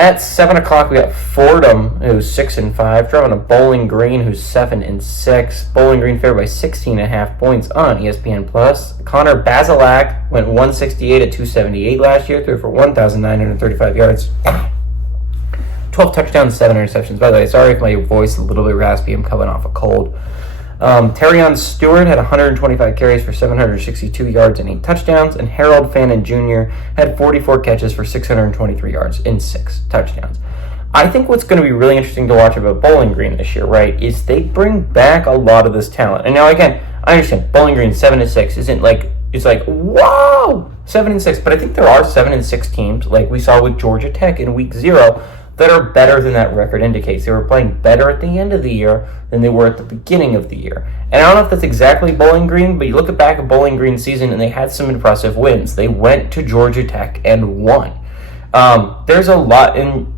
At 7 o'clock, we got Fordham, who's 6-5, driving to Bowling Green, who's 7-6. Bowling Green favored by 16.5 points on ESPN Plus. Connor Bazelak went 168 at 278 last year, threw for 1,935 yards, 12 touchdowns, 7 interceptions. By the way, sorry if my voice is a little bit raspy. I'm coming off a cold. Terrion Stewart had 125 carries for 762 yards and 8 touchdowns, and Harold Fannin Jr. had 44 catches for 623 yards and 6 touchdowns. I think what's going to be really interesting to watch about Bowling Green this year, right, is they bring back a lot of this talent. And now, again, I understand Bowling Green 7-6 isn't like, it's like, whoa, 7-6, but I think there are 7-6 teams, like we saw with Georgia Tech in week 0, that are better than that record indicates. They were playing better at the end of the year than they were at the beginning of the year. And I don't know if that's exactly Bowling Green, but you look back at Bowling Green's season and they had some impressive wins. They went to Georgia Tech and won. There's a lot, and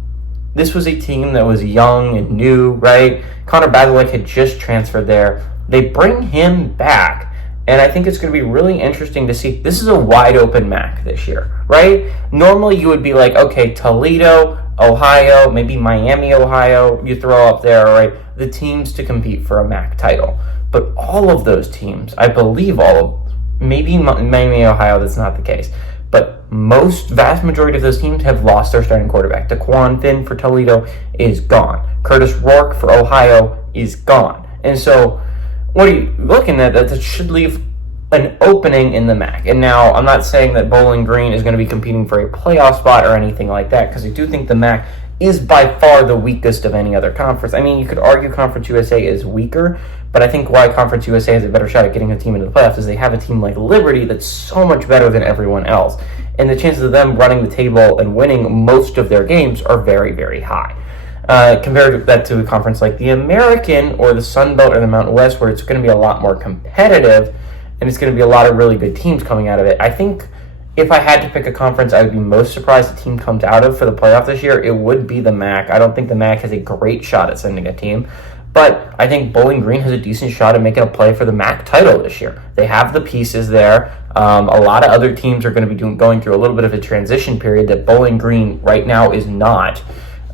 this was a team that was young and new, right? Connor Bazelak had just transferred there. They bring him back. And I think it's going to be really interesting to see. This is a wide open MAC this year, right? Normally you would be like, okay, Toledo, Ohio, maybe Miami, Ohio, you throw up there, right? The teams to compete for a MAC title. But all of those teams, I believe maybe Miami, Ohio, that's not the case. But vast majority of those teams have lost their starting quarterback. DeQuan Finn for Toledo is gone. Curtis Rourke for Ohio is gone. And so what are you looking at? That should leave an opening in the MAC. And now, I'm not saying that Bowling Green is going to be competing for a playoff spot or anything like that, because I do think the MAC is by far the weakest of any other conference. I mean, you could argue Conference USA is weaker, but I think why Conference USA has a better shot at getting a team into the playoffs is they have a team like Liberty that's so much better than everyone else. And the chances of them running the table and winning most of their games are very, very high. Compared that to a conference like the American or the Sun Belt or the Mountain West, where it's going to be a lot more competitive and it's going to be a lot of really good teams coming out of it. I think if I had to pick a conference I would be most surprised a team comes out of for the playoff this year, it would be the MAC. I don't think the MAC has a great shot at sending a team, but I think Bowling Green has a decent shot at making a play for the MAC title this year. They have the pieces there. A lot of other teams are going to be going through a little bit of a transition period that Bowling Green right now is not.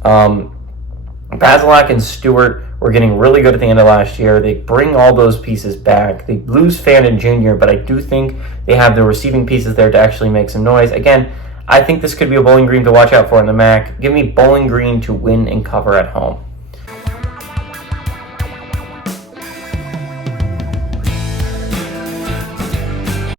Bazelak and Stewart were getting really good at the end of last year. They bring all those pieces back. They lose Fannin Jr., but I do think they have the receiving pieces there to actually make some noise. Again, I think this could be a Bowling Green to watch out for in the MAC. Give me Bowling Green to win and cover at home.